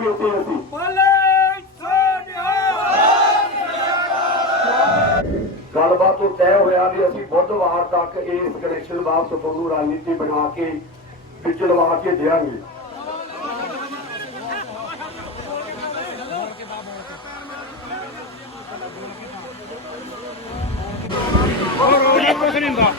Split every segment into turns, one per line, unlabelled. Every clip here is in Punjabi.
ਰਹਾਂਗੇ ਇੱਥੇ ਅਸੀਂ ਗੱਲਬਾਤ ਤੋਂ ਤੈਅ ਹੋਇਆ ਵੀ ਅਸੀਂ ਬੁੱਧਵਾਰ ਤੱਕ ਇਸ ਕਨੈਕਸ਼ਨ ਵਾਪਸ ਤੁਹਾਨੂੰ ਰਣਨੀਤੀ ਬਣਾ ਕੇ ਵਿਚਲਵਾ ਕੇ ਦੇਵਾਂਗੇ
ਹੁੰਦਾ।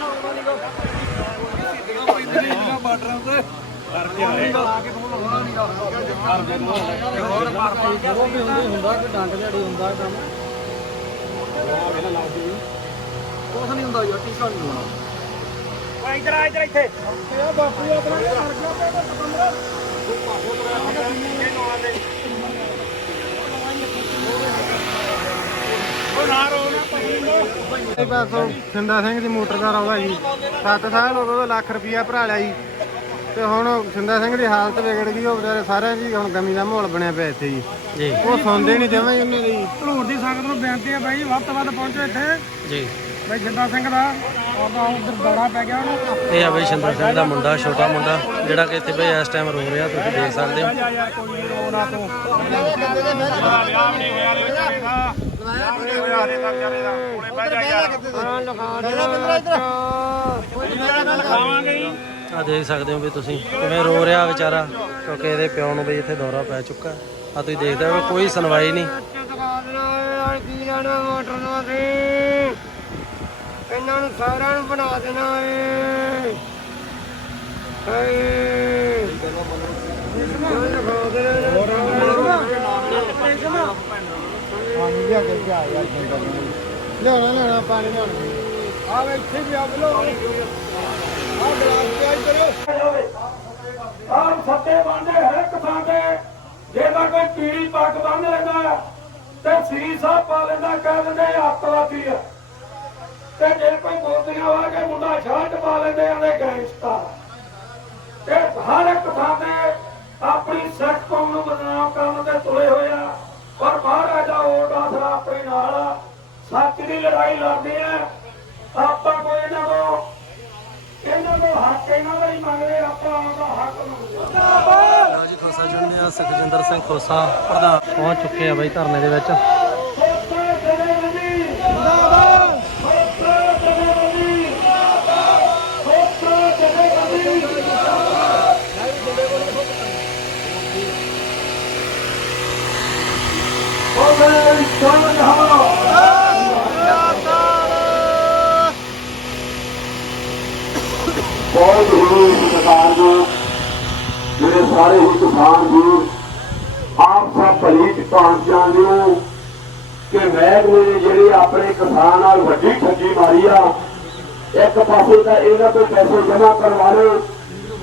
ਕਿ ਡੰਡ ਦਿਹਾੜੀ ਹੁੰਦਾ ਕੰਮ ਕੁਛ ਨਹੀਂ ਹੁੰਦਾ ਯਾਰ ਟੀਕਾ ਨਹੀਂ ਹੋਣਾ
ਇੱਧਰ ਆ ਇੱਧਰ ਇੱਥੇ
ਬਾਪੂ ਆਪਣਾ ਕਰ ਗਿਆ ਤੇ ਪਤੰਦਰ ਇਹ ਬਸ ਉਹ ਸਿੰਦਾ ਸਿੰਘ ਦੀ ਮੋਟਰ ਦਾ ਰੌਲਾ ਜੀ ਸੱਤ ਸਾਲ ਹੋ ਗਏ ਉਹ ਲੱਖ ਰੁਪਇਆ ਭਰਾ ਲਿਆ ਜੀ। ਤੇ ਹੁਣ ਸਿੰਦਾ ਸਿੰਘ ਦੀ ਹਾਲਤ ਵਿਗੜ ਗਈ ਉਹ ਵਿਚਾਰੇ ਸਾਰਿਆਂ ਦੀ ਹੁਣ ਗਮੀ ਦਾ ਮਾਹੌਲ ਬਣਿਆ ਪਿਆ ਇੱਥੇ ਜੀ।
ਜੀ।
ਉਹ ਸੁਣਦੇ ਨਹੀਂ ਜਮਾਂ ਹੀ ਉਹਨਾਂ ਦੀ।
ਭਲੂਰ ਦੀ ਸੰਗਤ ਨੂੰ ਬੇਨਤੀ ਹੈ ਬਾਈ ਵੱਧ ਤੋਂ ਵੱਧ ਪਹੁੰਚੋ ਇੱਥੇ।
ਜੀ।
ਬਾਈ ਜਿੰਦਾ ਸਿੰਘ ਦਾ ਉਹਦਾ ਉਧਰ ਦੌੜਾ ਪੈ ਗਿਆ ਉਹਨੂੰ।
ਇਹ ਆ ਬਈ ਸ਼ਿੰਦਰ ਸਿੰਘ ਦਾ ਮੁੰਡਾ ਛੋਟਾ ਮੁੰਡਾ ਜਿਹੜਾ ਕਿ ਇੱਥੇ ਬਈ ਇਸ ਟਾਈਮ ਰੋ ਰਿਹਾ ਤੁਸੀਂ ਦੇਖ ਸਕਦੇ ਹੋ।
ਕੋਈ ਨਹੀਂ ਰੋਣਾ ਤੂੰ।
ਆ ਦੇਖ ਸਕਦੇ ਹੋ ਵੀ ਤੁਸੀਂ ਕਿਵੇਂ ਰੋ ਰਿਹਾ ਵਿਚਾਰਾ ਕਿਉਂਕਿ ਇਹਦੇ ਪਿਓ ਨੂੰ ਬਈ ਇੱਥੇ ਦੌਰਾ ਪੈ ਚੁੱਕਾ ਆ ਤੁਸੀਂ ਦੇਖਦੇ ਹੋ ਵੀ ਕੋਈ ਸੁਣਵਾਈ ਨਹੀਂ।
ਕੀ ਲੈਣਾ ਮੋਟਰ ਨੂੰ ਅਸੀਂ ਇਹਨਾਂ ਨੂੰ ਸਾਰਿਆਂ ਨੂੰ ਬਣਾ ਦੇਣਾ ਏ। ਹਾਏ। ਪਾਣੀ ਲਿਆ ਕੇ ਜਾ ਯਾਰ ਲਿਆਉਣਾ ਲਿਆਉਣਾ ਪਾਣੀ ਲਿਆਉਣਾ। ਆ ਵੇ ਇੱਥੇ ਵੀ ਆ ਇੱਧਰ
ਆਪ ਸੱਤੇ ਬੰਦੇ ਹਰ ਇੱਕ ਥਾਂ ਤੇ ਜੇ ਤਾਂ ਕੋਈ ਪੀੜੀ ਪੱਗ ਬੰਨ ਲੈਂਦਾ ਤੇ ਸ੍ਰੀ ਸਾਹਿਬ ਪਾ ਲੈਂਦਾ ਕਹਿ ਦਿੰਦੇ ਅੱਤਵਾਦੀ ਆ ਤੇ ਜੇ ਕੋਈ ਮੋਤੀਆਂ ਵਾ ਕੇ ਮੁੰਡਾ ਸ਼ਰਟ ਪਾ ਲੈਂਦੇ ਆਂਦੇ ਗੈਂਗਸਟਰ ਤੇ ਹਰ ਇੱਕ ਥਾਂ ਤੇ ਆਪਣੀ ਸਿੱਖ ਕੌਮ ਨੂੰ ਬਦਨਾਮ ਕਰਨ ਤੇ ਤੁਲੇ ਹੋਏ ਆ ਪਰ ਮਹਾਰਾਜ ਦਾ ਓਟ ਆਸਰਾ ਆਪਣੇ ਨਾਲ ਆ ਸੱਚ ਦੀ ਲੜਾਈ ਲੜਦੇ ਆ। ਆਪਾਂ ਕੋਈ ਇਹਨਾਂ ਤੋਂ ਇਹਨਾਂ ਦਾ ਹੱਕ ਇਹਨਾਂ ਦਾ ਹੀ ਮੰਗਦੇ ਆਪਾਂ ਉਹਦਾ ਹੱਕ ਮੰਗਦੇ
ਰਾਜੀ ਖੋਸਾ ਜੁਨੀਆ ਸੁਖਜਿੰਦਰ ਸਿੰਘ ਖੋਸਾ ਪ੍ਰਧਾਨ। ਪਹੁੰਚ ਚੁੱਕੇ ਆ ਬਈ ਧਰਨੇ ਦੇ ਵਿੱਚ।
ਸਾਰੇ ਹੀ ਕਿਸਾਨ ਵੀਰ, ਆਪ ਸਭ ਭਲੀ ਪਹੁੰਚ ਜਾਂਦੇ ਹੋ ਕਿ ਮਹਿਕਮੇ ਨੇ ਜਿਹੜੇ ਆਪਣੇ ਕਿਸਾਨ ਨਾਲ ਵੱਡੀ ਠੱਗੀ ਮਾਰੀ ਆ, ਇੱਕ ਪਾਸੇ ਤਾਂ ਇਹਨਾਂ ਤੋਂ ਪੈਸੇ ਜਮ੍ਹਾਂ ਕਰਵਾ ਲਏ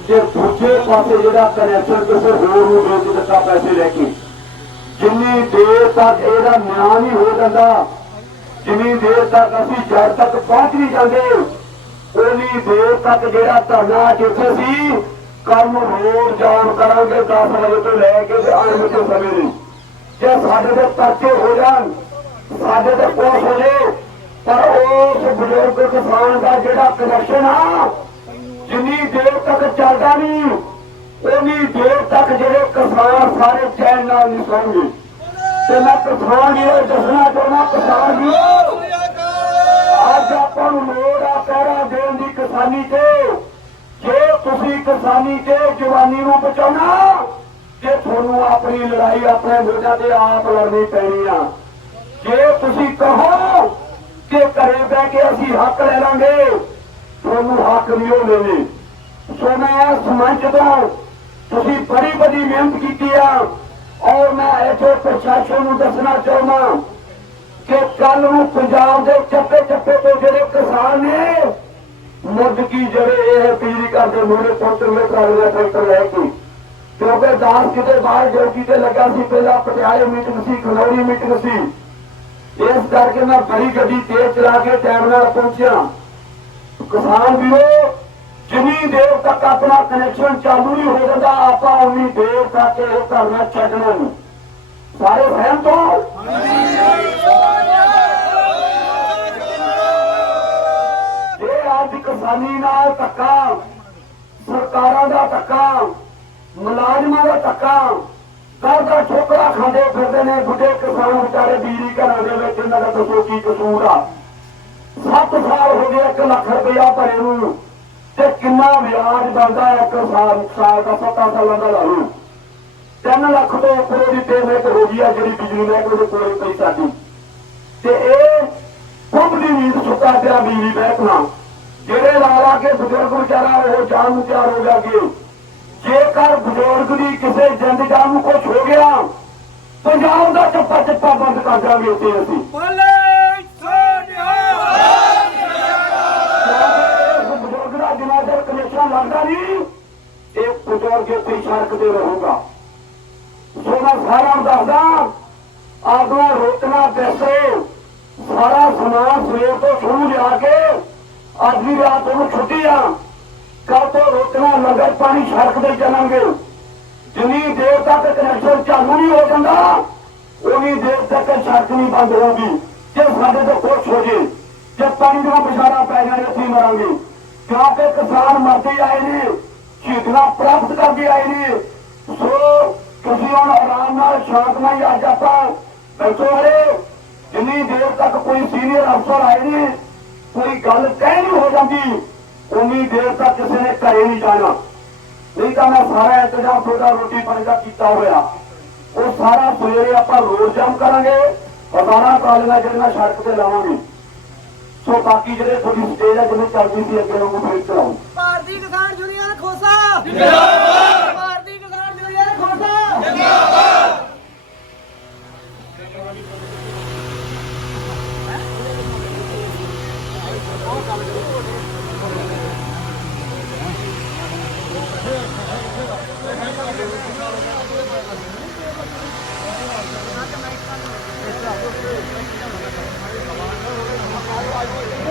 ਤੇ ਦੂਜੇ ਪਾਸੇ ਜਿਹੜਾ ਕਨੈਕਸ਼ਨ ਕਿਸੇ ਹੋਰ ਨੂੰ ਵੇਚ ਦਿੱਤਾ ਪੈਸੇ ਲੈ ਕੇ। ਜਿੰਨੀ ਦੇਰ ਤੱਕ ਇਹਦਾ ਨਿਆਂ ਨਹੀਂ ਹੋ ਜਾਂਦਾ, ਜਿੰਨੀ ਦੇਰ ਤੱਕ ਅਸੀਂ ਜੜ ਤੱਕ ਪਹੁੰਚ ਨਹੀਂ ਜਾਂਦੇ, ਉਨੀ ਦੇਰ ਤੱਕ ਜਿਹੜਾ ਧਰਨਾ ਜਿੱਥੇ ਸੀ ਕੰਮ ਰੋਡ ਜਾਮ ਕਰਾਂਗੇ 10 ਵਜੇ ਤੋਂ ਲੈ ਕੇ ਤੇ ਆਉਣ ਵਿੱਚ ਸਮੇਂ ਲਈ ਜੇ ਸਾਡੇ ਦੇ ਪਰਚੇ ਹੋ ਜਾਣ ਸਾਡੇ ਤੇ ਕੋਸ਼ ਹੋ ਜੇ ਪਰ ਉਸ ਬਜ਼ੁਰਗ ਕਿਸਾਨ ਦਾ ਜਿਹੜਾ ਕਨੈਕਸ਼ਨ ਆ ਜਿੰਨੀ ਦੇਰ ਤੱਕ ਚੱਲਦਾ ਨਹੀਂ ਉਨੀ ਦੇਰ ਤੱਕ ਜਿਹੜੇ ਕਿਸਾਨ ਸਾਰੇ ਚੈਨ ਨਾਲ ਨਹੀਂ ਸੌਂਗੇ ਤੇ ਮੈਂ ਕਿਸਾਨ ਇਹ ਦੱਸਣਾ ਚਾਹੁੰਦਾ ਕਿਸਾਨ ਜੀ ਅੱਜ ਆਪਾਂ ਨੂੰ ਲੋੜ ਆ ਪਹਿਰਾ ਦੇਣ ਦੀ ਕਿਸਾਨੀ ਤੇ। ਤੁਸੀਂ ਕਿਸਾਨੀ ਤੇ ਜਵਾਨੀ ਨੂੰ ਬਚਾਉਣਾ। ਜੇ ਤੁਹਾਨੂੰ ਆਪਣੀ ਲੜਾਈ ਆਪਣੇ ਮੋਢਿਆਂ ਤੇ ਆਪ ਲੜਨੀ ਪੈਣੀ ਆ, ਜੇ ਤੁਸੀਂ ਕਹੋ ਕਿ ਘਰੇ ਬਹਿ ਕੇ ਅਸੀਂ ਹੱਕ ਲੈ ਲਾਂਗੇ, ਤੁਹਾਨੂੰ ਹੱਕ ਨਹੀਂ ਉਹ ਲੈਣੇ। ਸੋ ਮੈਂ ਇਸ ਮੰਚ ਤੋਂ ਤੁਸੀਂ ਬੜੀ ਬੜੀ ਮਿਹਨਤ ਕੀਤੀ ਆ, ਔਰ ਮੈਂ ਇੱਥੇ ਪ੍ਰਸ਼ਾਸਨ ਨੂੰ ਦੱਸਣਾ ਚਾਹੁੰਦਾ ਕਿ ਕੱਲ ਨੂੰ ਪੰਜਾਬ ਦੇ ਚੱਪੇ ਚੱਪੇ ਤੋਂ ਜਿਹੜੇ ਕਿਸਾਨ ਨੇ ਮੁੱਢ ਕੀ ਜਿਹੜੇ ਇਹ ਬਿਜਲੀ ਕਰਦੇ ਮੂਰੇ ਪਹੁੰਚਣਗੇ ਕਾਲੇ ਟਰੈਕਟਰ ਲੈ ਕੇ। ਕਿਉਂਕਿ ਦਾਸ ਕਿਤੇ ਬਾਹਰ ਡਿਊਟੀ ਤੇ ਲੱਗਾ ਸੀ, ਪਹਿਲਾਂ ਪਟਿਆਲੇ ਮੀਟਿੰਗ ਸੀ ਖਨੌਰੀ ਮੀਟਿੰਗ ਸੀ। ਇਸ ਕਰਕੇ ਮੈਂ ਬੜੀ ਗੱਡੀ ਤੇਜ਼ ਚਲਾ ਕੇ ਟਾਈਮ ਨਾਲ ਪਹੁੰਚਿਆ। ਕਿਸਾਨ ਵੀਰੋ, ਜਿੰਨੀ ਦੇਰ ਤੱਕ ਆਪਣਾ ਕਨੈਕਸ਼ਨ ਚਾਲੂ ਨਹੀਂ ਹੋ ਜਾਂਦਾ, ਆਪਾਂ ਉਨੀ ਦੇਰ ਤੱਕ ਇਹ ਕਰਨਾ ਛੱਡਣਾ ਨਹੀਂ ਸਾਰੇ ਸਹਿਮਤ ਹੋ। ਜੇ ਅੱਜ ਕਿਸਾਨੀ ਨਾਲ ਧੱਕਾ, ਸਰਕਾਰਾਂ ਦਾ ਧੱਕਾ, ਮੁਲਾਜ਼ਮਾਂ ਦਾ ਧੱਕਾ ਕਰਦਾ ਠੋਕਰਾ ਖਾਂਦੇ ਫਿਰਦੇ ਨੇ, ਬੁੱਢੇ ਕਿਸਾਨ ਵਿਚਾਰੇ ਬੀੜੀ ਘਰਾਂ ਦੇ ਵਿੱਚ, ਇਹਨਾਂ ਦਾ ਦੱਸੋ ਕੀ ਕਸੂਰ ਆ? 7 ਸਾਲ ਹੋ ਗਏ 1 ਲੱਖ ਰੁਪਇਆ ਭਰੇ ਨੂੰ, ਤੇ ਕਿੰਨਾ ਵਿਆਜ ਬਣਦਾ ਇੱਕ ਸਾਲ ਸਾਲ ਦਾ 7 ਸਾਲਾਂ ਦਾ ਲਾ ਲਓ। 3 ਲੱਖ ਤੋਂ ਉੱਪਰ ਦੀ ਪੇਮੈਂਟ ਹੋ ਗਈ ਆ, ਜਿਹੜੀ ਬਿਜਲੀ ਮਹਿਕਮੇ ਦੇ ਕੋਲ ਪਈ ਸਾਡੀ। ਤੇ ਇਹ ਖੁਦ ਦੀ ਨੀਂਦ ਸੁੱਤਾ ਪਿਆ ਬਿਜਲੀ ਮਹਿਕਮਾ। ਜਿਹੜੇ ਲਾ ਲਾ ਕੇ ਬਜ਼ੁਰਗ ਵਿਚਾਰਾ ਉਹ ਜਾਨ ਨੂੰ ਤਿਆਰ ਹੋ ਗਿਆ ਕਿ ਜੇਕਰ ਬਜ਼ੁਰਗ ਦੀ ਕਿਸੇ ਜਿੰਦ ਜਾਨ ਨੂੰ ਕੁਝ ਹੋ ਗਿਆ ਪੰਜਾਬ ਦਾ ਚੱਪਾ ਚੱਪਾ ਬੰਦ ਕਰ ਦਾਂਗੇ ਇੱਥੇ ਅਸੀਂ।
ਬੋਲੇ ਸੋਨਿਆ
ਬਜ਼ੁਰਗ ਦਾ ਜਿੰਨਾ ਚਿਰ ਕਨੈਕਸ਼ਨ ਲੱਗਦਾ ਨਹੀਂ ਇਹ ਬਜ਼ੁਰਗ ਇੱਥੇ ਹੀ ਸੜਕਦੇ ਰਹੂਗਾ। ਸੋ ਮੈਂ ਸਾਰਿਆਂ ਨੂੰ ਦੱਸਦਾ ਆਪਣਾ ਰੋਕਣਾ ਦੱਸੋ ਸਾਰਾ ਸਮਾਨ ਸਵੇਰ ਤੋਂ ਸ਼ੁਰੂ ਲਿਆ ਕੇ ਅੱਜ ਦੀ ਰਾਤ ਨੂੰ ਛੁੱਟੀ ਆ। ਕੱਲ ਤੋਂ ਰੋਕਣਾ ਲੰਗਰ ਪਾਣੀ ਸੜਕ ਦੇ ਚੱਲਾਂਗੇ। ਜਿੰਨੀ ਦੇਰ ਤੱਕ ਕਨੈਕਸ਼ਨ ਚਾਲੂ ਨਹੀਂ ਹੋ ਜਾਂਦਾ ਉਨੀ ਦੇਰ ਤੱਕ ਸੜਕ ਨਹੀਂ ਬੰਦ ਹੋਗੀ ਜੇ ਸਾਡੇ ਤੋਂ ਕੁਛ ਹੋ ਜੇ ਜੇ ਪਾਣੀ ਦਾ ਬਿਸ਼ਾਰਾ ਪੈ ਜਾਏ ਅਸੀਂ ਮਰਾਂਗੇ। ਕਿਉਂਕਿ ਕਿਸਾਨ ਮਰਦੇ ਆਏ ਨੇ, ਸ਼ਹੀਦਾਂ ਪ੍ਰਾਪਤ ਕਰਦੇ ਆਏ ਨੇ। ਸੋ, ਤੁਸੀਂ ਹੁਣ ਆਰਾਮ ਨਾਲ ਸ਼ਾਂਤ ਸ਼ਾਂਤਮਈ ਅੱਜ ਆਪਾਂ ਬੈਠੋ ਰਹੇ ਜਿੰਨੀ ਦੇਰ ਤੱਕ ਕੋਈ ਸੀਨੀਅਰ ਅਫਸਰ ਆਏ ਨੇ ਕੋਈ ਗੱਲ ਕਹਿਣੀ ਹੋ ਜਾਂਦੀ। ਉਨੀ ਦੇਰ ਤੱਕ ਕਿਸੇ ਨੇ ਘਰੇ ਨਹੀਂ ਜਾਣਾ। ਨਹੀਂ ਤਾਂ ਮੈਂ ਸਾਰਾ ਇੰਤਜ਼ਾਮ ਤੁਹਾਡਾ ਰੋਟੀ ਪਾਣੀ ਦਾ ਕੀਤਾ ਹੋਇਆ। ਉਹ ਸਾਰਾ ਸਵੇਰੇ ਆਪਾਂ ਰੋਡ ਜਾਮ ਕਰਾਂਗੇ ਹਜ਼ਾਰਾਂ ਕਾਲੀਆਂ ਜਿਹੜੀਆਂ ਸੜਕ ਤੇ ਲਾਵਾਂਗੇ। ਸੋ ਬਾਕੀ ਜਿਹੜੇ ਤੁਹਾਡੀ ਸਟੇਜ ਆ ਜਿਵੇਂ ਚੱਲਦੀ ਸੀ ਅੱਗੇ ਨੂੰ ਫੇਰ ਚਲਾਓ
ਭਾਰਤੀ ਕਿਸਾਨ ਯੂਨੀਅਨ ਖੋਸਾ। ਜਿੰਦਾਬਾਦ!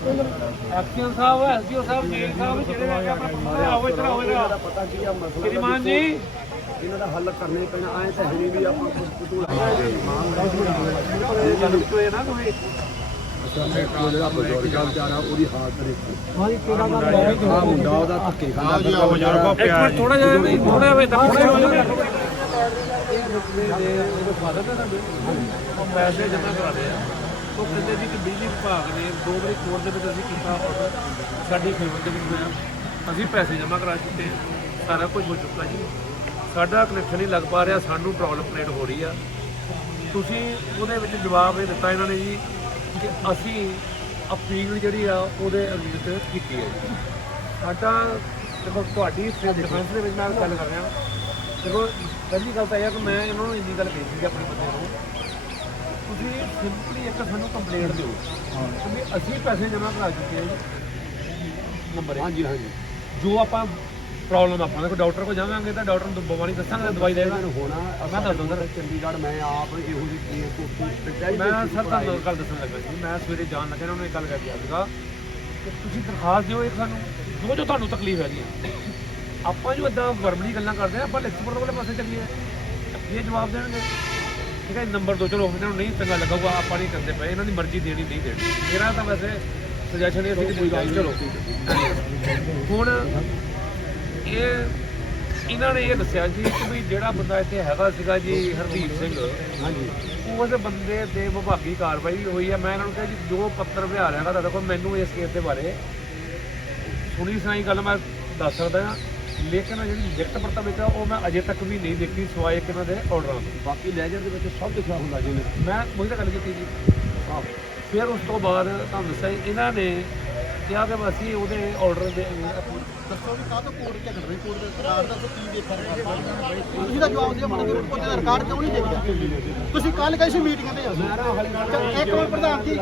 ਐਕਸ਼ਨ ਸਾਹਿਬ ਐਸਡੀਓ ਸਾਹਿਬ ਜੀ ਸਾਹਿਬ ਜਿਹੜੇ ਨੇ ਆਪਣਾ ਪ੍ਰਮੋਸ਼ਨ ਆਓ ਇੱਧਰ ਆਓ ਇੱਧਰ ਪਤਾ ਕੀ ਆ ਮਸਲਾ ਸ਼੍ਰੀਮਾਨ ਜੀ।
ਇਹਨਾਂ ਦਾ ਹੱਲ ਕਰਨੇ ਪੈਣਾ ਐ ਤਾਂ ਹੈ ਨਹੀਂ ਵੀ ਆਪਾਂ ਕੁਝ ਕੁਝ
ਇਹ ਨਾ ਕੋਈ।
ਜਿਹੜਾ ਬਜ਼ੁਰਗ ਆ ਵਿਚਾਰਾ ਉਹਦੀ ਹਾਲਤ ਦੇਖੋ ਹਾਂ ਮੁੰਡਾ ਉਹਦਾ ਧੱਕੇ ਖਾਂਦਾ
ਇੱਕ ਮਿੰਟ ਥੋੜਾ ਜਿਹਾ ਨਹੀਂ ਥੋੜਾ ਵੇ ਤਾਂ ਥੋੜਾ ਜਿਹਾ ਪੈਸੇ ਜਮ੍ਹਾਂ ਕਰਾ ਦੇ ਆ। ਉਹ ਕਹਿੰਦੇ ਜੀ ਕਿ ਬਿਜਲੀ ਵਿਭਾਗ ਨੇ ਦੋ ਵਾਰੀ ਕੋਰਟ ਦੇ ਵਿੱਚ ਅਸੀਂ ਕੀਤਾ ਆਰਡਰ ਸਾਡੀ ਫੇਵਰ ਦੇ ਵਿੱਚ ਹੋਇਆ ਅਸੀਂ ਪੈਸੇ ਜਮ੍ਹਾਂ ਕਰਾ ਚੁੱਕੇ ਹਾਂ ਸਾਰਾ ਕੁਝ ਹੋ ਚੁੱਕਾ ਜੀ। ਸਾਡਾ ਕਨੈਕਸ਼ਨ ਹੀ ਲੱਗ ਪਾ ਰਿਹਾ, ਸਾਨੂੰ ਪ੍ਰੋਬਲਮ ਕ੍ਰੀਏਟ ਹੋ ਰਹੀ ਆ। ਤੁਸੀਂ ਉਹਦੇ ਵਿੱਚ ਜਵਾਬ ਇਹ ਦਿੱਤਾ ਇਹਨਾਂ ਨੇ ਜੀ ਕਿ ਅਸੀਂ ਅਪੀਲ ਜਿਹੜੀ ਆ, ਉਹਦੇ ਅਗੇਂਸਟ ਕੀਤੀ ਹੈ ਜੀ। ਸਾਡਾ ਦੇਖੋ, ਤੁਹਾਡੀ ਡਿਫੈਂਸ ਦੇ ਵਿੱਚ ਮੈਂ ਗੱਲ ਕਰ ਰਿਹਾ। ਦੇਖੋ, ਪਹਿਲੀ ਗੱਲ ਤਾਂ ਇਹ ਹੈ ਕਿ ਮੈਂ ਇਹਨਾਂ ਨੂੰ ਇੰਨੀ ਗੱਲ ਕਹੀ ਸੀ ਆਪਣੇ ਬੰਦੇ ਨੂੰ। ਤੁਸੀਂ ਸਿੰਪਲੀ ਇੱਕ ਸਾਨੂੰ ਕੰਪਲੇਂਟ ਦਿਓ। ਕਿ ਅਸੀਂ ਪੈਸੇ ਜਮ੍ਹਾਂ ਕਰਾ ਚੁੱਕੇ ਹਾਂ ਜੀ। ਨੰਬਰ ਹਾਂਜੀ ਹਾਂਜੀ। ਜੋ ਆਪਾਂ ਪ੍ਰੋਬਲਮ ਆਪਾਂ ਦੇਖੋ ਡਾਕਟਰ ਕੋਲ ਜਾਵਾਂਗੇ ਤਾਂ ਡਾਕਟਰ ਨੂੰ ਬਿਮਾਰੀ ਦੱਸਾਂਗੇ ਦਵਾਈ ਦੇਗਾ
ਹੋਣਾ
ਮੈਂ ਦੱਸ ਦੂੰਗਾ
ਚੰਡੀਗੜ੍ਹ ਮੈਂ ਆਪ ਇਹੋ ਜਿਹੀ ਕੇਸ ਤੋਂ
ਮੈਂ ਸਰ ਤੁਹਾਨੂੰ ਗੱਲ ਦੱਸਣ ਲੱਗਾ ਜੀ ਮੈਂ ਸਵੇਰੇ ਜਾਣ ਲੱਗਾ ਇਹਨਾਂ ਨੂੰ ਇਹ ਗੱਲ ਕਹਿ ਕੇ ਸੀਗਾ ਕਿ ਤੁਸੀਂ ਦਰਖਾਸਤ ਦਿਓ ਇੱਕ ਸਾਨੂੰ ਜੋ ਜੋ ਤੁਹਾਨੂੰ ਤਕਲੀਫ ਹੈਗੀ ਆਪਾਂ ਜੋ ਇਦਾਂ ਵਰਬਲੀ ਗੱਲਾਂ ਕਰਦੇ ਆ ਆਪਾਂ ਲਿਖਤ ਵਾਲੇ ਪਾਸੇ ਚੱਲੀਏ। ਇਹ ਜਵਾਬ ਦੇਣਗੇ। ਠੀਕ ਹੈ ਨੰਬਰ ਦੋ ਚਲੋ ਇਹਨਾਂ ਨੂੰ ਨਹੀਂ ਚੰਗਾ ਲੱਗੂਗਾ ਆਪਾਂ ਨਹੀਂ ਕਰਦੇ ਪਏ ਇਹਨਾਂ ਦੀ ਮਰਜ਼ੀ ਦੇਣੀ ਨਹੀਂ ਦੇਣੀ। ਮੇਰਾ ਤਾਂ ਵੈਸੇ ਸੁਜੈਸ਼ਨ ਇਹ ਸੀ ਕਿ ਤੁਸੀਂ ਜਾਓ ਚਲੋ। ਹੁਣ ਇਹ ਇਹਨਾਂ ਨੇ ਇਹ ਦੱਸਿਆ ਜੀ ਕਿ ਵੀ ਜਿਹੜਾ ਬੰਦਾ ਇੱਥੇ ਹੈਗਾ ਸੀਗਾ ਜੀ ਹਰਦੀਪ ਸਿੰਘ ਹਾਂਜੀ। ਉਸ ਬੰਦੇ ਤੇ ਵਿਭਾਗੀ ਕਾਰਵਾਈ ਹੋਈ ਹੈ। ਮੈਂ ਇਹਨਾਂ ਨੂੰ ਕਿਹਾ ਜੀ ਜੋ ਪੱਤਰ ਵਿਹਾਰ ਹੈਗਾ ਤੁਹਾਡੇ ਕੋਲ ਮੈਨੂੰ ਇਸ ਕੇਸ ਦੇ ਬਾਰੇ ਸੁਣੀ ਸੁਣਾਈ ਗੱਲ ਮੈਂ ਦੱਸ ਸਕਦਾ ਹਾਂ। ਲੇਕਿਨ ਜਿਹੜੀ ਲਿਖਤ ਪੱਤਰ ਵਿੱਚ ਆ ਉਹ ਮੈਂ ਅਜੇ ਤੱਕ ਵੀ ਨਹੀਂ ਦੇਖੀ ਸਿਵਾਏ ਕਿ ਇਹਨਾਂ ਦੇ ਆਰਡਰਾਂ ਤੋਂ
ਬਾਕੀ ਲੈਜਰ ਦੇ ਵਿੱਚ ਸਭ ਲਿਖਿਆ ਹੁੰਦਾ ਜੀ ਨੇ
ਮੈਂ ਉਹੀ ਤਾਂ ਗੱਲ ਕੀਤੀ ਜੀ। ਫਿਰ ਉਸ ਤੋਂ ਬਾਅਦ ਤੁਹਾਨੂੰ ਦੱਸਿਆ ਜੀ, ਇਹਨਾਂ ਨੇ ਕਿਹਾ ਕਿ ਅਸੀਂ ਉਹਦੇ ਆਰਡਰ ਦੇ
ਦੱਸੋ ਵੀ ਕਾਹਤੋਂ ਕੋਰਟ ਝਗੜ ਰਹੀ ਕੋਰਟ ਦੇ ਸਰਕਾਰ ਦਾ ਕੀ ਦੇਖਿਆ ਤੁਸੀਂ ਤਾਂ ਜਵਾਬ ਦਿਓ ਮਤਲਬ ਕੋਰਟ ਦਾ ਰਿਕਾਰਡ ਕਿਉਂ ਨਹੀਂ ਦੇਖਿਆ? ਤੁਸੀਂ ਕੱਲ ਕਹੀ ਸੀ ਮੀਟਿੰਗ ਤੇ। ਜਾਓ ਇੱਕ ਮਿੰਟ ਪ੍ਰਧਾਨ ਜੀ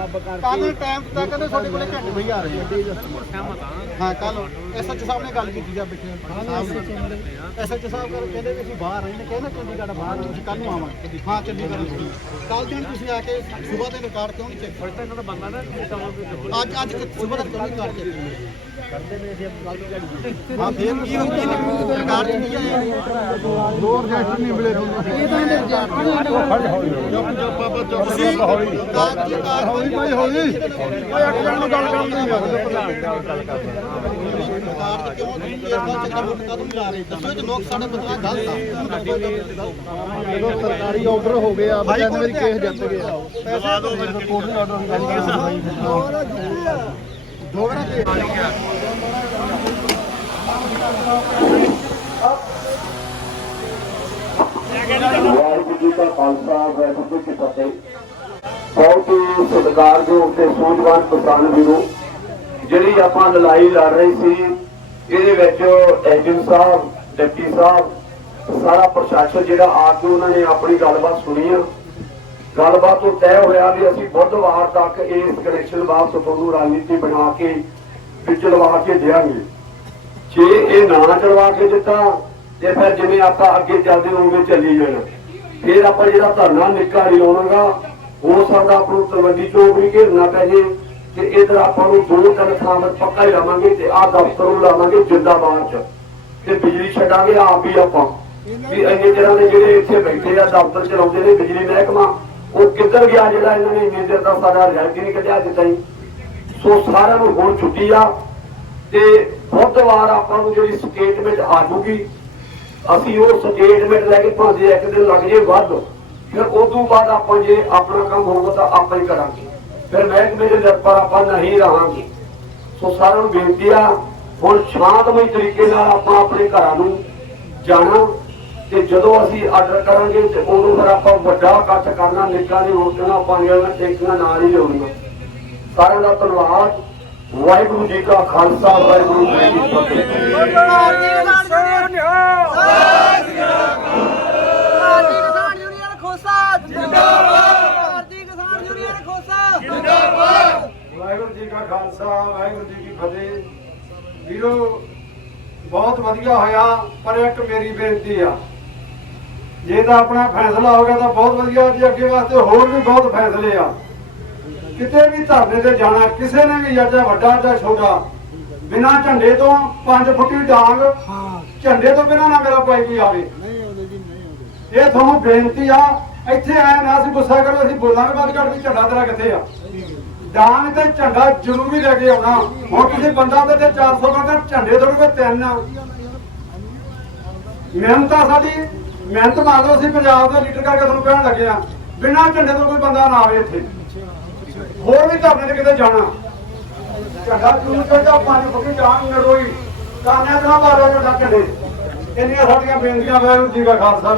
ਕੱਲ ਟਾਈਮ ਤੱਕ ਕਹਿੰਦੇ ਤੁਹਾਡੇ ਕੋਲੇ ਘੰਟੇ ਵਈ ਆ ਰਹੇ ਆ। ਹਾਂ ਕੱਲ ਐਸਐਚ ਸਾਹਿਬ ਨੇ ਗੱਲ ਕੀਤੀ ਜਾ ਬਿਠੇ ਐਸਐਚ ਸਾਹਿਬ ਕਰ ਕਹਿੰਦੇ ਵੀ ਅਸੀਂ ਬਾਹਰ ਆਏ ਨੇ ਕਹਿੰਦੇ ਚੰਡੀਗੜ੍ਹ ਬਾਹਰ ਅਸੀਂ ਕੱਲ ਨੂੰ ਆਵਾਂਗੇ। ਹਾਂ ਚੰਡੀਗੜ੍ਹ ਤੁਸੀਂ ਕੱਲ ਦਿਨ ਤੁਸੀਂ ਆ ਕੇ ਸਵੇਰ ਦੇ ਰਿਕਾਰਡ ਕਿਉਂ ਨਹੀਂ ਚੈੱਕ
ਤਾਂ ਇਹਨਾਂ ਦਾ ਬੰਦਾ ਨਾ
ਅੱਜ ਅੱਜ ਸਵੇਰ ਦਾ ਕਿਉਂ ਕਰਦੇ ਨੇ ਅਸੀਂ ਗੱਲ ਹਾਂ ਫੇਰ ਕੀ ਹੋ ਗਿਆ ਚ ਨਹੀਂ ਆਇਆ ਦੋ ਰਿਜੈਕਟ ਨਹੀਂ ਮਿਲੇ ਇਹ ਤਾਂ ਇਹਦੇ ਰਿਜੈਕਟ ਨਹੀਂ ਤੁਸੀਂ ਹੌਲੀ ਭਾਈ ਹੌਲੀ ਓਏ ਅੱਠ ਜਣ ਨੂੰ ਗੱਲ ਕਰਨ ਨਹੀਂ ਰਿਕਾਰਡ ਚ ਕਿਉਂ ਤੁਸੀਂ ਇਹ ਚੱਕਰ ਕਦੋਂ ਲਾ ਰਹੇ ਦੱਸੋ ਇਹ ਲੋਕ ਸਾਡੇ ਬਦਲਾ ਗਲਤ ਆ ਜਦੋਂ ਸਰਕਾਰੀ ਆਰਡਰ ਹੋ ਗਏ ਆ ਬੱਚਿਆਂ ਦੇ ਕੇਸ ਜਿੱਤ ਗਏ ਦਵਾ ਦੋ ਫਿਰ ਕੋਰਟ ਦੇ ਆਰਡਰ ਦੋ ਵਾਰ ਕੇਸ
ਵਾਹਿਗੁਰੂ ਜੀ ਕਾ ਖਾਲਸਾ, ਵਾਹਿਗੁਰੂ ਜੀ ਕੀ ਫਤਿਹ। ਬਹੁਤ ਹੀ ਸਤਿਕਾਰਯੋਗ ਤੇ ਸੂਝਵਾਨ ਕਿਸਾਨ ਵੀਰੋ, ਜਿਹੜੀ ਆਪਾਂ ਲੜਾਈ ਲੜ ਰਹੇ ਸੀ, ਇਹਦੇ ਵਿੱਚ ਐਜਨ ਸਾਹਿਬ, ਡਿਪਟੀ ਸਾਹਿਬ, ਸਾਰਾ ਪ੍ਰਸ਼ਾਸਨ ਜਿਹੜਾ ਆ ਕੇ ਉਹਨਾਂ ਨੇ ਆਪਣੀ ਗੱਲਬਾਤ ਸੁਣੀ ਆ। ਗੱਲਬਾਤ ਤੋਂ ਤੈਅ ਹੋਇਆ ਵੀ ਅਸੀਂ ਬੁੱਧਵਾਰ ਤੱਕ ਇਸ ਕਨੈਕਸ਼ਨ ਵਾਪਸ ਤੁਹਾਨੂੰ ਰਣਨੀਤੀ ਬਣਾ ਕੇ ਵਿੱਚ ਕੇ ਦੇਵਾਂਗੇ ਜੇ ਇਹ ਨਾ ਚਲਵਾ ਕੇ ਦਿੱਤਾ, ਤੇ ਫਿਰ ਜਿਵੇਂ ਆਪਾਂ ਅੱਗੇ ਚੱਲਦੇ ਹੋਵਾਂਗੇ, ਚੱਲੀ ਜਾਣਾ। ਫਿਰ ਆਪਾਂ ਜਿਹੜਾ ਧਰਨਾ ਨਿੱਕਾ ਨਹੀਂ ਲਾਉਣਾਗਾ, ਹੋ ਸਕਦਾ ਆਪਾਂ ਨੂੰ ਤਲਵੰਡੀ ਚੌਕ ਵੀ ਘੇਰਨਾ ਪੈ ਜੇ, ਤੇ ਇਧਰ ਆਪਾਂ ਨੂੰ ਦੋ ਤਿੰਨ ਥਾਵਾਂ ਪੱਕਾ ਹੀ ਲਾਵਾਂਗੇ ਤੇ ਆਹ ਦਫ਼ਤਰ ਨੂੰ ਲਾਵਾਂਗੇ ਜਿੰਦਾਬਾਦ ਚ। ਤੇ ਬਿਜਲੀ ਛੱਡਾਂਗੇ ਆਪ ਹੀ ਆਪਾਂ। ਵੀ ਇੰਨੇ ਜਿਹੜਾ ਦੇ ਜਿਹੜੇ ਇੱਥੇ ਬੈਠੇ ਆ, ਦਫ਼ਤਰ ਚਲਾਉਂਦੇ ਨੇ ਬਿਜਲੀ ਮਹਿਕਮਾ ਉਹ ਕਿੱਧਰ ਗਿਆ ਜਿਹੜਾ ਇਹਨਾਂ ਨੇ ਇੰਨੇ ਦਿਨ ਦਾ ਸਾਡਾ ਰਿਜ਼ਲਟ ਨਹੀਂ ਕੱਢਿਆ ਅੱਜ ਤਾਈਂ। ਸੋ ਸਾਰਿਆਂ ਨੂੰ ਹੁਣ ਛੁੱਟੀ ਆ ਤੇ ਬੁੱਧਵਾਰ ਆਪਾਂ ਨੂੰ ਜਿਹੜੀ ਸਟੇਟਮੈਂਟ ਆ ਜੂਗੀ ਅਸੀਂ ਉਹ ਸਟੇਟਮੈਂਟ ਲੈ ਕੇ ਭਾਵੇਂ ਇੱਕ ਦਿਨ ਲੱਗ ਜੇ ਵੱਧ, ਫਿਰ ਉਸ ਤੋਂ ਬਾਅਦ ਆਪਾਂ ਜੇ ਆਪਣਾ ਕੰਮ ਹੋਊਗਾ ਤਾਂ ਆਪਾਂ ਹੀ ਕਰਾਂਗੇ। ਫਿਰ ਮਹਿਕਮੇ ਦੇ ਦਰ ਪਰ ਆਪਾਂ ਨਹੀਂ ਰਹਾਂਗੇ। ਸੋ ਸਾਰਿਆਂ ਨੂੰ ਬੇਨਤੀ ਆ, ਹੁਣ ਸ਼ਾਂਤਮਈ ਤਰੀਕੇ ਨਾਲ ਆਪਾਂ ਆਪਣੇ ਘਰਾਂ ਨੂੰ ਜਾਣਾ ਤੇ ਜਦੋਂ ਅਸੀਂ ਆਰਡਰ ਕਰਾਂਗੇ ਤੇ ਉਦੋਂ ਫਿਰ ਆਪਾਂ ਵੱਡਾ ਇਕੱਠ ਕਰਨਾ, ਨਿੱਕਾ ਨਹੀਂ ਹੋਣਾ ਪਾਣੀਆਂ ਨਾਲ ਟੇਕੀਆਂ ਨਾਲ ਹੀ ਲਿਆਉਣੀਆਂ ਸਾਰਿਆਂ ਦਾ ਧੰਨਵਾਦ। ਵਾਹਿਗੁਰੂ ਜੀ ਕਾ ਖਾਲਸਾ, ਵਾਹਿਗੁਰੂ ਜੀ ਕੀ ਫਤਿਹ।
ਵਾਹਿਗੁਰੂ ਜੀ ਕਾ ਖਾਲਸਾ, ਵਾਹਿਗੁਰੂ ਜੀ ਕੀ ਫਤਿਹ। ਵੀਰੋ, ਬਹੁਤ ਵਧੀਆ ਹੋਇਆ, ਪਰ ਇੱਕ ਮੇਰੀ ਬੇਨਤੀ ਆ। ਜੇ ਤਾਂ ਆਪਣਾ ਫੈਸਲਾ ਹੋ ਗਿਆ ਤਾਂ ਬਹੁਤ ਵਧੀਆ, ਜੀ ਅੱਗੇ ਵਾਸਤੇ ਹੋਰ ਵੀ ਬਹੁਤ ਫੈਸਲੇ ਆ। ਕਿਤੇ ਵੀ ਧਰਨੇ ਤੇ ਜਾਣਾ, ਕਿਸੇ ਨੇ ਵੀ ਜਾਂ ਵੱਡਾ ਜਾਂ ਛੋਟਾ, ਬਿਨਾ ਝੰਡੇ ਤੋਂ 5 ਫੁੱਟੀ ਡਾਂਗ, ਝੰਡੇ ਤੋਂ ਬਿਨਾ ਨਾ ਮੇਰਾ ਕੋਈ ਵੀ ਆਵੇ। ਇਹ ਤੁਹਾਨੂੰ ਬੇਨਤੀ ਆ, ਇੱਥੇ ਆਇਆ ਨਾ ਅਸੀਂ ਗੁੱਸਾ ਕਰੋ, ਅਸੀਂ ਬੋਲਾਂਗੇ, ਬਾਅਦ ਘੜ ਵੀ ਝੰਡਾ ਤੇਰਾ ਕਿੱਥੇ ਆ? ਡਾਂਗ ਤੇ ਝੰਡਾ ਜ਼ਰੂਰੀ ਲੈ ਕੇ ਆਉਣਾ। ਹੁਣ ਕਿਸੇ ਬੰਦਾ ਤੇ 400 ਦਾ ਝੰਡੇ ਤੋਂ ਕੋਈ ਤਿੰਨ। ਆ ਮਿਹਨਤ ਆ ਸਾਡੀ, ਮਿਹਨਤ ਮਾਰੋ ਅਸੀਂ ਪੰਜਾਬ ਦਾ ਲੀਡਰ ਕਰਕੇ ਤੁਹਾਨੂੰ ਕਹਿਣ ਲੱਗੇ ਆ, ਬਿਨਾਂ ਝੰਡੇ ਤੋਂ ਕੋਈ ਬੰਦਾ ਨਾ ਆਵੇ ਇੱਥੇ। ਹੋਰ ਵੀ ਧਰਨੇ ਤੇ ਕਿਤੇ ਜਾਣਾ। ਝੰਡਾ ਜ਼ਰੂਰ ਚਾਹੀਦਾ ਪੰਜ ਫੁੱਟੀ ਡਾਂਗ ਨਰੋਈ ਕਾਨਿਆਂ ਦਾ ਮਾਰੋ ਝੰਡਾ ਝੰਡੇ। ਇੰਨੀਆਂ ਸਾਡੀਆਂ ਬੇਨਤੀਆਂ ਵਾਹਿਗੁਰੂ ਜੀ ਕਾ ਖਾਲਸਾ।